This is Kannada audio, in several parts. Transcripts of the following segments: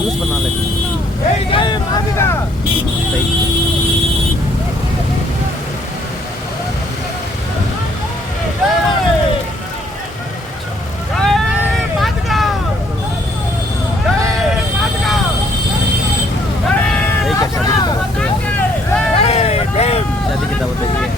न्यूज बना लेते शादी की दावत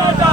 Sparta!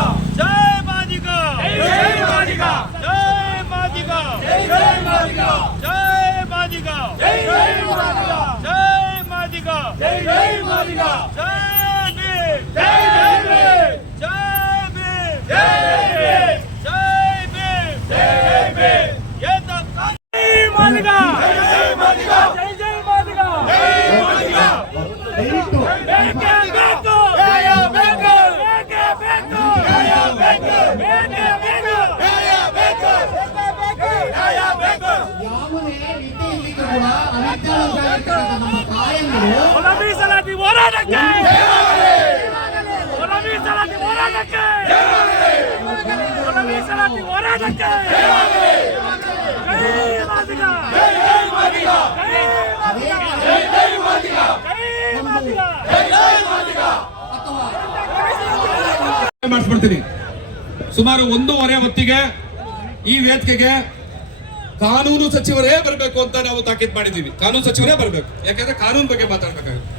ಮಾಡಿಸ್ಬಿಡ್ತೀನಿ. ಸುಮಾರು ಒಂದೂವರೆ ಹೊತ್ತಿಗೆ ಈ ವೇದಿಕೆಗೆ ಕಾನೂನು ಸಚಿವರೇ ಬರಬೇಕು ಅಂತ ನಾವು ತಾಕೀತ್ ಮಾಡಿದ್ದೀವಿ. ಕಾನೂನು ಸಚಿವರೇ ಬರಬೇಕು. ಯಾಕಂದ್ರೆ ಕಾನೂನು ಬಗ್ಗೆ ಮಾತಾಡ್ಬೇಕಾಗುತ್ತೆ.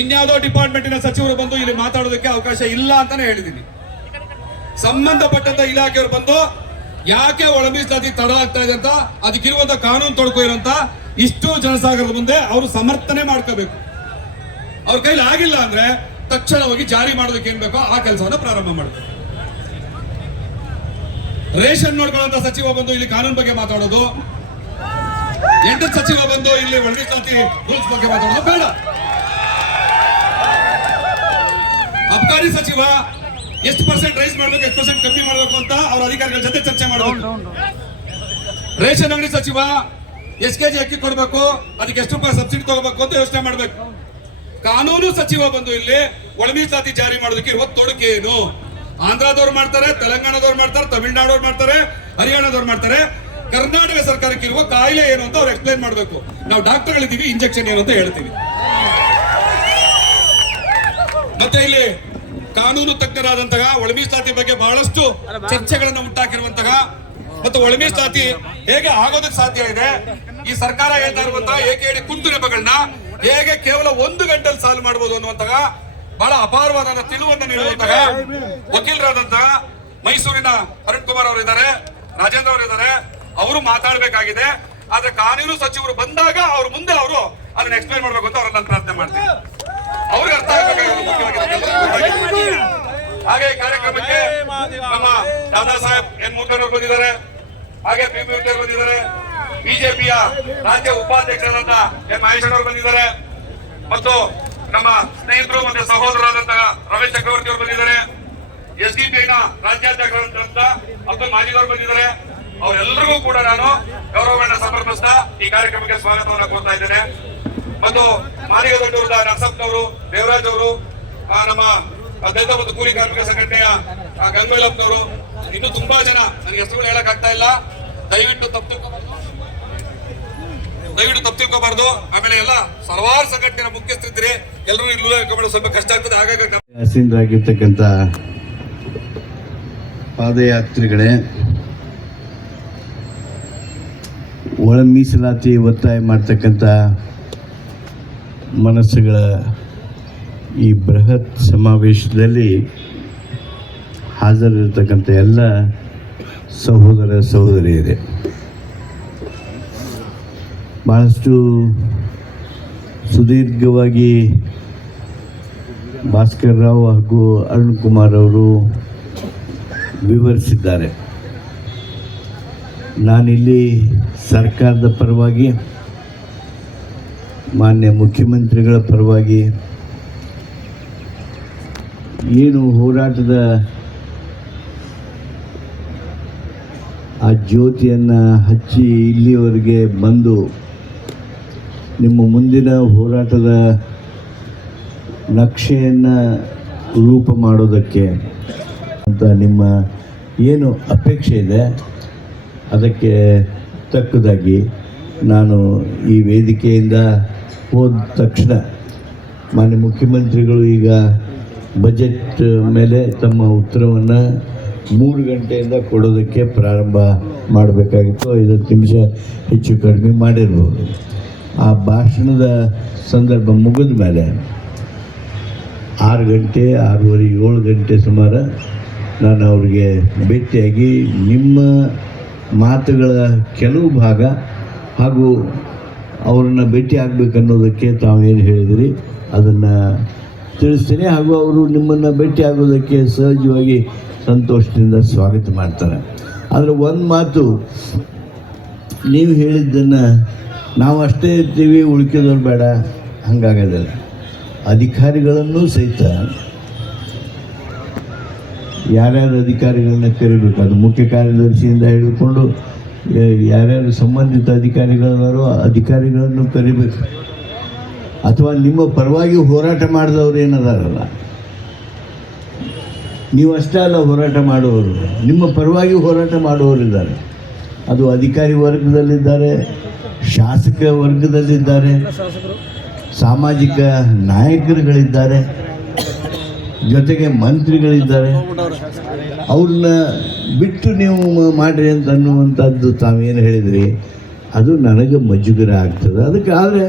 ಇನ್ಯಾವುದೋ ಡಿಪಾರ್ಟ್ಮೆಂಟಿನ ಸಚಿವರು ಬಂದು ಇಲ್ಲಿ ಮಾತಾಡೋದಕ್ಕೆ ಅವಕಾಶ ಇಲ್ಲ ಅಂತಾನೆ ಹೇಳಿದ್ದೀನಿ. ಸಂಬಂಧಪಟ್ಟಂತ ಇಲಾಖೆಯವರು ಬಂದು ಯಾಕೆ ಒಳ ಮೀಸಲಾತಿ ತಡ ಆಗ್ತಾ ಇದೆ ಅಂತ, ಅದಕ್ಕಿರುವಂತ ಕಾನೂನು ತೊಡಕು ಇರುವಂತ ಇಷ್ಟು ಜನಸಾಗರದ ಮುಂದೆ ಅವರು ಸಮರ್ಥನೆ ಮಾಡ್ಕೋಬೇಕು. ಅವ್ರ ಕೈಲಿ ಆಗಿಲ್ಲ ಅಂದ್ರೆ ತಕ್ಷಣ ಹೋಗಿ ಜಾರಿ ಮಾಡೋದಕ್ಕೆ ಏನ್ ಬೇಕೋ ಆ ಕೆಲಸವನ್ನ ಪ್ರಾರಂಭ ಮಾಡಬೇಕು. ರೇಷನ್ ನೋಡ್ಕೊಳ್ಳುವಂತ ಸಚಿವ ಬಂದು ಇಲ್ಲಿ ಕಾನೂನು ಬಗ್ಗೆ ಮಾತಾಡೋದು. ಎಂಟು ಸಚಿವ ಬಂದು ಇಲ್ಲಿ ಒಳಮೀಸಲಾತಿ ರೂಲ್ಸ್ ಬಗ್ಗೆ ಮಾತಾಡೋದು ಬೇಡ. ಅಬ್ಕಾರಿ ಸಚಿವ ಎಷ್ಟು ಪರ್ಸೆಂಟ್ ರೈಸ್ ಮಾಡಬೇಕು ಎಷ್ಟು ಪರ್ಸೆಂಟ್ ಕಮ್ಮಿ ಮಾಡಬೇಕು ಅಂತ ಅವರ ಅಧಿಕಾರಿಗಳ ಜೊತೆ ಚರ್ಚೆ ಮಾಡಬೇಕು. ರೇಷನ್ ಅಂಗಡಿ ಸಚಿವ ಎಷ್ಟು ಕೆಜಿ ಅಕ್ಕಿ ಕೊಡಬೇಕು ಅದಕ್ಕೆ ಎಷ್ಟು ರೂಪಾಯಿ ಸಬ್ಸಿಡಿ ತಗೋಬೇಕು ಅಂತ ಯೋಚನೆ ಮಾಡಬೇಕು. ಕಾನೂನು ಸಚಿವ ಬಂದು ಇಲ್ಲಿ ಒಳ ಮೀಸಲಾತಿ ಜಾರಿ ಮಾಡೋದಕ್ಕೆ ಇರುವ ತೊಡಕೆ ಏನು? ಆಂಧ್ರದವ್ರು ಮಾಡ್ತಾರೆ ತೆಲಂಗಾಣದವ್ರು ಮಾಡ್ತಾರೆ ತಮಿಳುನಾಡವ್ರು ಮಾಡ್ತಾರೆ ಹರಿಯಾಣದವ್ರು ಮಾಡ್ತಾರೆ. ಕರ್ನಾಟಕ ಸರ್ಕಾರಕ್ಕೆ ಇರುವ ಕಾಯಿಲೆ ಏನು ಅಂತ ಅವ್ರು ಎಕ್ಸ್ಪ್ಲೈನ್ ಮಾಡಬೇಕು. ನಾವು ಡಾಕ್ಟರ್ಗಳಿದ್ದೀವಿ ಇಂಜೆಕ್ಷನ್ ಏನು ಅಂತ ಹೇಳ್ತೀವಿ. ಮತ್ತೆ ಇಲ್ಲಿ ಕಾನೂನು ತಜ್ಞರಾದಂತಹ ಒಳಮೀಸಲಾತಿ ಬಗ್ಗೆ ಬಹಳಷ್ಟು ಚರ್ಚೆಗಳನ್ನು ಉಂಟಾಕಿರುವಂತಹ ಮತ್ತು ಒಳಮೆ ಮೀಸಲಾತಿ ಹೇಗೆ ಆಗೋದಕ್ಕೆ ಸಾಧ್ಯ ಇದೆ? ಈ ಸರ್ಕಾರ ಹೇಳ್ತಾ ಇರುವಂತಹ ಹೇಳಿ ಕುಂದು ನೆಪಗಳನ್ನ ಹೇಗೆ ಕೇವಲ ಒಂದು ಗಂಟೆಲಿ ಸಾಲ್ವ್ ಮಾಡಬಹುದು ಅನ್ನುವಂತಹ ಬಹಳ ಅಪಾರವಾದ ತಿಳುವನ್ನ ನೀಡುವಂತಹ ವಕೀಲರಾದಂತಹ ಮೈಸೂರಿನ ಅರುಣ್ ಕುಮಾರ್ ಅವರು ಇದ್ದಾರೆ ರಾಜೇಂದ್ರ ಅವರು ಇದ್ದಾರೆ ಅವರು ಮಾತಾಡಬೇಕಾಗಿದೆ. ಆದ್ರೆ ಕಾನೂನು ಸಚಿವರು ಬಂದಾಗ ಅವ್ರ ಮುಂದೆ ಅವರು ಅದನ್ನ ಎಕ್ಸ್ಪ್ಲೈನ್ ಮಾಡ್ಬೇಕು ಅಂತ ಅವರನ್ನ ಪ್ರಾರ್ಥನೆ ಮಾಡ್ತೀನಿ. ಅವ್ರಿಗೆ ಅರ್ಥ ಆಗಬೇಕಾಗಿರೋದು ಹಾಗೆ ಈ ಕಾರ್ಯಕ್ರಮಕ್ಕೆ ನಮ್ಮ ದಾದಾ ಸಾಹೇಬ್ ಎನ್ ಮುಖಂಡರು ಬಂದಿದ್ದಾರೆ. ಹಾಗೆ ಪಿ ಪಿ ಅವರು ಬಂದಿದ್ದಾರೆ. ಬಿಜೆಪಿಯ ರಾಜ್ಯ ಉಪಾಧ್ಯಕ್ಷರಾದ ಎನ್ ಮಹೇಶ್ವರವರು ಬಂದಿದ್ದಾರೆ. ಮತ್ತು ನಮ್ಮ ಸ್ನೇಹಿತರು ಮತ್ತೆ ಸಹೋದರರಾದಂತಹ ರಮೇಶ್ ಚಕ್ರವರ್ತಿ ಅವರು ಬಂದಿದ್ದಾರೆ. ಎಸ್ ಡಿ ನ ರಾಜ್ಯಾಧ್ಯಕ್ಷರಾದಂತ ಅಬ್ದುಲ್ ಮಾಜಿದ್ ಅವರು ಬಂದಿದ್ದಾರೆ. ಅವರೆಲ್ಲರಿಗೂ ಕೂಡ ನಾನು ಗೌರವಗಳನ್ನ ಸಮರ್ಪಿಸ್ತಾ ಈ ಕಾರ್ಯಕ್ರಮಕ್ಕೆ ಸ್ವಾಗತವನ್ನ ಕೋರ್ತಾ ಇದ್ದೇನೆ. ಮತ್ತು ಮಾರಿಗ ದೊಡ್ಡವರದ ನರಸಪ್ಪನವರು ದೇವರಾಜ್ ಅವರು ನಮ್ಮ ದಲಿತ ಮತ್ತು ಕೂಲಿ ಕಾರ್ಮಿಕ ಸಂಘಟನೆಯ ಆ, ಗಂಗವೇಲಪ್ಪನವರು ಇನ್ನು ತುಂಬಾ ಜನ. ನನಗೆ ಹೆಸರುಗಳು ಹೇಳಕ್ ಆಗ್ತಾ ಇಲ್ಲ. ದಯವಿಟ್ಟು ತಪ್ಪು ದಯವಿಟ್ಟು ತಪ್ಪು ಆಮೇಲೆ ಎಲ್ಲ ಹಲವಾರು ಸಂಘಟನೆಯ ಮುಖ್ಯಸ್ಥರಿದ್ರೆ ಎಲ್ಲರೂ ಇಲ್ಲೂ ಸ್ವಲ್ಪ ಕಷ್ಟ ಆಗ್ತದೆ. ಹಾಗಾಗಿ ಪಾದಯಾತ್ರಿಗಳೇ ಒಳ ಮೀಸಲಾತಿ ಒತ್ತಾಯ ಮಾಡ್ತಕ್ಕಂಥ ಮನಸ್ಸುಗಳ ಈ ಬೃಹತ್ ಸಮಾವೇಶದಲ್ಲಿ ಹಾಜರಿರ್ತಕ್ಕಂಥ ಎಲ್ಲ ಸಹೋದರ ಸಹೋದರಿಯರೇ ಭಾಳಷ್ಟು ಸುದೀರ್ಘವಾಗಿ ಭಾಸ್ಕರ್ ರಾವ್ ಹಾಗೂ ಅರುಣ್ ಕುಮಾರ್ ಅವರು ವಿವರಿಸಿದ್ದಾರೆ. ನಾನಿಲ್ಲಿ ಸರ್ಕಾರದ ಪರವಾಗಿ ಮಾನ್ಯ ಮುಖ್ಯಮಂತ್ರಿಗಳ ಪರವಾಗಿ ಏನು ಹೋರಾಟದ ಆ ಜ್ಯೋತಿಯನ್ನು ಹಚ್ಚಿ ಇಲ್ಲಿಯವರೆಗೆ ಬಂದು ನಿಮ್ಮ ಮುಂದಿನ ಹೋರಾಟದ ನಕ್ಷೆಯನ್ನು ರೂಪ ಮಾಡೋದಕ್ಕೆ ಅಂತ ನಿಮ್ಮ ಏನು ಅಪೇಕ್ಷೆ ಇದೆ, ಅದಕ್ಕೆ ತಕ್ಕದಾಗಿ ನಾನು ಈ ವೇದಿಕೆಯಿಂದ ಹೋದ ತಕ್ಷಣ ಮಾನ್ಯ ಮುಖ್ಯಮಂತ್ರಿಗಳು ಈಗ ಬಜೆಟ್ ಮೇಲೆ ತಮ್ಮ ಉತ್ತರವನ್ನು ಮೂರು ಗಂಟೆಯಿಂದ ಕೊಡೋದಕ್ಕೆ ಪ್ರಾರಂಭ ಮಾಡಬೇಕಾಗಿತ್ತು. ಐದತ್ತು ನಿಮಿಷ ಹೆಚ್ಚು ಕಡಿಮೆ ಮಾಡಿರ್ಬೋದು. ಆ ಭಾಷಣದ ಸಂದರ್ಭ ಮುಗಿದ ಮೇಲೆ ಆರು ಗಂಟೆ, ಆರೂವರೆ, ಏಳು ಗಂಟೆ ಸುಮಾರು ನಾನು ಅವ್ರಿಗೆ ಭೇಟಿಯಾಗಿ ನಿಮ್ಮ ಮಾತುಗಳ ಕೆಲವು ಭಾಗ ಹಾಗೂ ಅವರನ್ನು ಭೇಟಿ ಆಗಬೇಕನ್ನೋದಕ್ಕೆ ತಾವೇನು ಹೇಳಿದಿರಿ? ಅದನ್ನು ತಿಳಿಸ್ತೀನಿ. ಹಾಗೂ ಅವರು ನಿಮ್ಮನ್ನು ಭೇಟಿ ಆಗೋದಕ್ಕೆ ಸಹಜವಾಗಿ ಸಂತೋಷದಿಂದ ಸ್ವಾಗತ ಮಾಡ್ತಾರೆ. ಆದರೆ ಒಂದು ಮಾತು, ನೀವು ಹೇಳಿದ್ದನ್ನು ನಾವು ಅಷ್ಟೇ ಇರ್ತೀವಿ ಉಳ್ಕಿದವ್ರು ಬೇಡ, ಹಂಗಾಗೋದಿಲ್ಲ. ಅಧಿಕಾರಿಗಳನ್ನು ಸಹಿತ ಯಾರ್ಯಾರು ಅಧಿಕಾರಿಗಳನ್ನ ಕರಿಬೇಕು ಅದು ಮುಖ್ಯ ಕಾರ್ಯದರ್ಶಿಯಿಂದ ಹಿಡಿದುಕೊಂಡು ಯಾರ್ಯಾರು ಸಂಬಂಧಿತ ಅಧಿಕಾರಿಗಳವರು, ಅಧಿಕಾರಿಗಳನ್ನು ಕರಿಬೇಕು. ಅಥವಾ ನಿಮ್ಮ ಪರವಾಗಿ ಹೋರಾಟ ಮಾಡಿದವರು ಏನದಾರಲ್ಲ? ನೀವು ಅಷ್ಟೇ ಅಲ್ಲ ಹೋರಾಟ ಮಾಡುವವರು. ನಿಮ್ಮ ಪರವಾಗಿ ಹೋರಾಟ ಮಾಡುವವರಿದ್ದಾರೆ ಅದು ಅಧಿಕಾರಿ ವರ್ಗದಲ್ಲಿದ್ದಾರೆ, ಶಾಸಕ ವರ್ಗದಲ್ಲಿದ್ದಾರೆ, ಸಾಮಾಜಿಕ ನಾಯಕರುಗಳಿದ್ದಾರೆ, ಜೊತೆಗೆ ಮಂತ್ರಿಗಳಿದ್ದಾರೆ. ಅವ್ರನ್ನ ಬಿಟ್ಟು ನೀವು ಮಾಡಿರಿ ಅಂತ ಅನ್ನುವಂಥದ್ದು ತಾವೇನು ಹೇಳಿದ್ರಿ? ಅದು ನನಗೆ ಮಜ್ಜುಗರ ಆಗ್ತದೆ. ಅದಕ್ಕೆ ಆದರೆ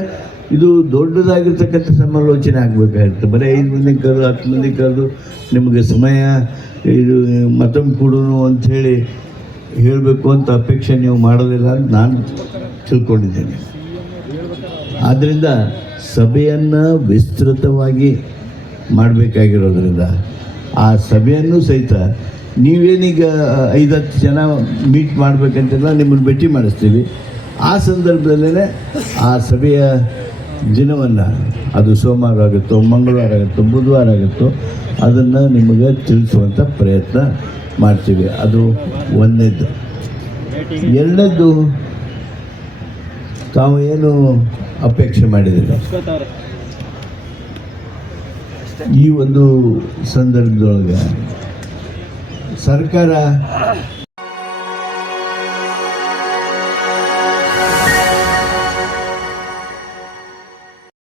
ಇದು ದೊಡ್ಡದಾಗಿರ್ತಕ್ಕಂಥ ಸಮಾಲೋಚನೆ ಆಗಬೇಕಾಗಿರುತ್ತೆ ಬರೀ ಐದು ಮಂದಿ ಕರೆದು, ಹತ್ತು ಮಂದಿ ಕರೆದು ನಿಮಗೆ ಸಮಯ, ಇದು ಮತ್ತೊಮ್ಮೆ ಕೊಡೋನು ಅಂಥೇಳಿ ಹೇಳಬೇಕು ಅಂತ ಅಪೇಕ್ಷೆ ನೀವು ಮಾಡೋದಿಲ್ಲ ಅಂತ ನಾನು ತಿಳ್ಕೊಂಡಿದ್ದೇನೆ. ಆದ್ದರಿಂದ ಸಭೆಯನ್ನು ವಿಸ್ತೃತವಾಗಿ ಮಾಡಬೇಕಾಗಿರೋದ್ರಿಂದ ಆ ಸಭೆಯನ್ನು ಸಹಿತ ನೀವೇನೀಗ ಐದತ್ತು ಜನ ಮೀಟ್ ಮಾಡಬೇಕಂತೆಲ್ಲ ನಿಮ್ಮನ್ನು ಭೇಟಿ ಮಾಡಿಸ್ತೀವಿ. ಆ ಸಂದರ್ಭದಲ್ಲೇ ಆ ಸಭೆಯ ದಿನವನ್ನು, ಅದು ಸೋಮವಾರ ಆಗುತ್ತೋ, ಮಂಗಳವಾರ ಆಗುತ್ತೋ, ಬುಧವಾರ ಆಗುತ್ತೋ, ಅದನ್ನು ನಿಮಗೆ ತಿಳಿಸುವಂಥ ಪ್ರಯತ್ನ ಮಾಡ್ತೀವಿ. ಅದು ಒಂದೇದ್ದು. ಎರಡನೇದ್ದು, ತಾವು ಏನು ಅಪೇಕ್ಷೆ ಮಾಡಿದ್ದೀರಿ? ಈ ಒಂದು ಸಂದರ್ಭದೊಳಗೆ ಸರ್ಕಾರ